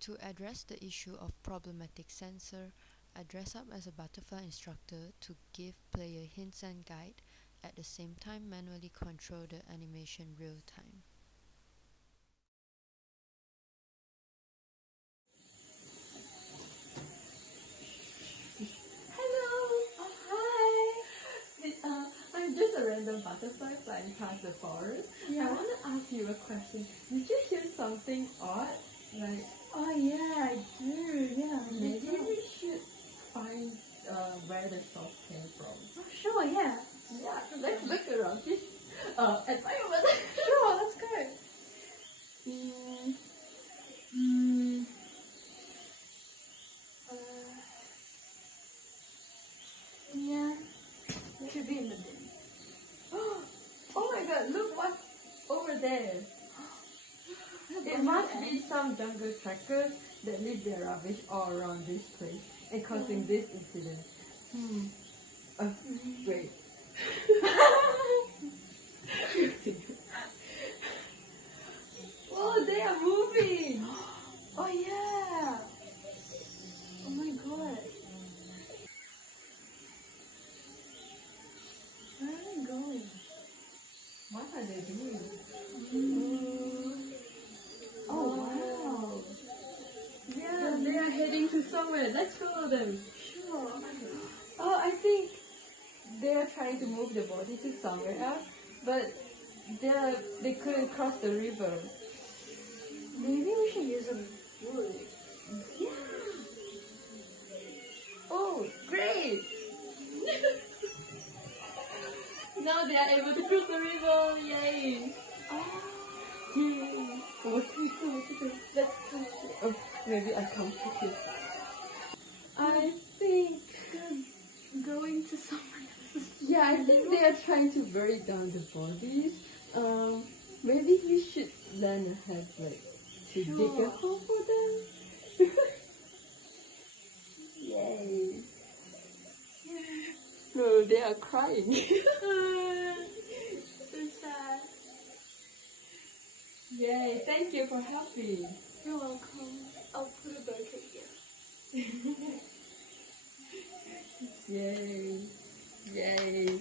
To address the issue of problematic censor, I dress up as a butterfly instructor to give player hints and guide, at the same time manually control the animation real time. Hello! Oh, hi! I'm just a random butterfly flying past the forest. Yeah. I want to ask you a question. Did you hear something odd? Like, Oh yeah, I do. Yeah. maybe we should find where the source came from. Oh, sure. Yeah. Yeah, let's look around this environment. Sure. Let's go. Uh, yeah. It should be in the bin. Oh my god, look what's over there. It must be some jungle trackers that leave their rubbish all around this place and causing this incident. Wait. Oh, they are moving! Oh yeah. Oh my god. Where are they going? What are they doing? Oh wow. Yeah, they are heading to somewhere. Let's follow them. Sure. Oh, I think they are trying to move the body to somewhere else, but they couldn't cross the river. Maybe we should use some wood. Yeah. Oh, great! Now they are able to cross the river. Yay! Oh. Yay! Oh, what can we do? What can we do? Let's come. Oh, maybe I come with you. I think. Going to someone else's. Yeah, I think they are trying to bury down the bodies. Maybe we should lend a hand, like, to dig a Sure. hole for them. Yay! No, they are crying. So sad. Yay! Thank you for helping. You're welcome. I'll put a bouquet here. Yay! Yay!